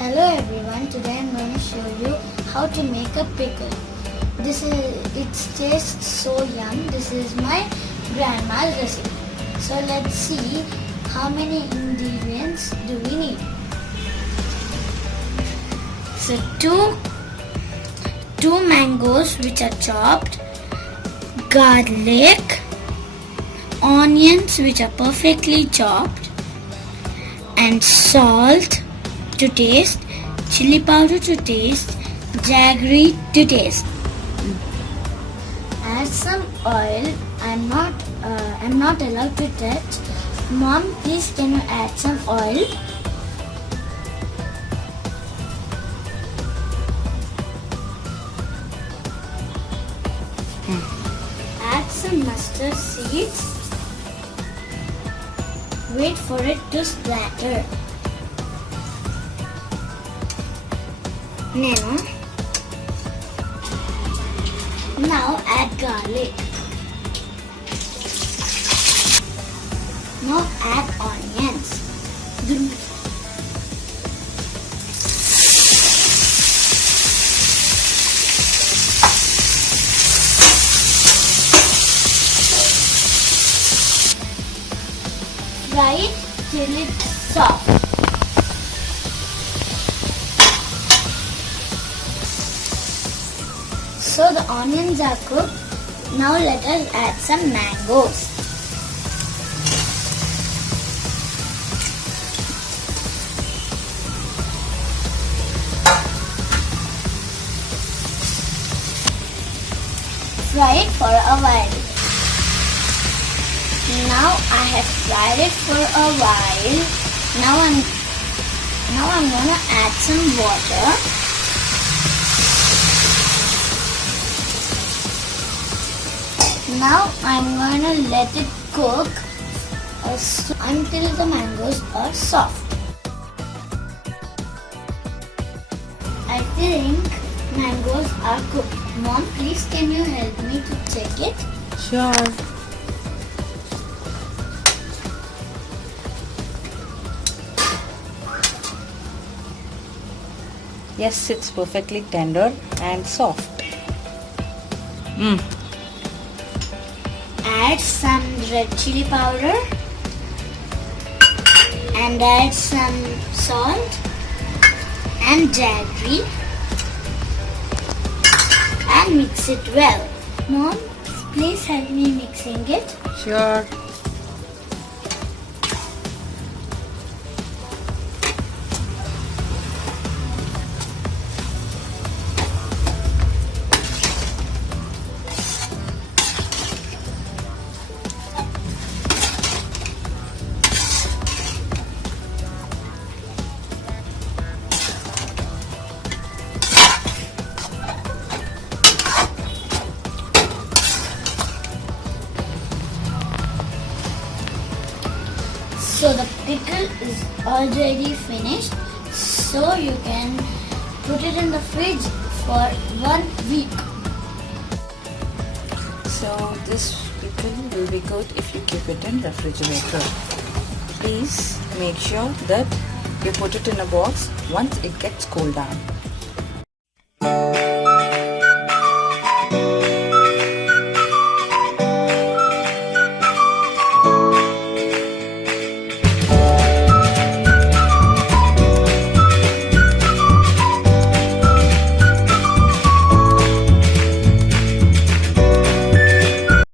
Hello everyone, today I'm going to show you how to make a pickle. It tastes so yum. This is my grandma's recipe. So let's see how many ingredients do we need. So two mangoes which are chopped, garlic, onions which are perfectly chopped, and salt to taste, chili powder to taste, jaggery to taste. Add some oil. I'm not allowed to touch. Mom, please can you add some oil? Add some mustard seeds. Wait for it to splatter. Now add garlic. Now add onions. Fry it till it's soft. So the onions are cooked. Now let us add some mangoes. Fry it for a while. Now I have fried it for a while. Now I'm gonna add some water. Now I'm going to let it cook until the mangoes are soft. I think mangoes are cooked. Mom, please can you help me to check it? Sure. Yes, it's perfectly tender and soft. Add some red chili powder and add some salt and jaggery and mix it well. Mom, please help me mixing it. Sure. So the pickle is already finished. So you can put it in the fridge for 1 week. So this pickle will be good if you keep it in the refrigerator. Please make sure that you put it in a box once it gets cooled down.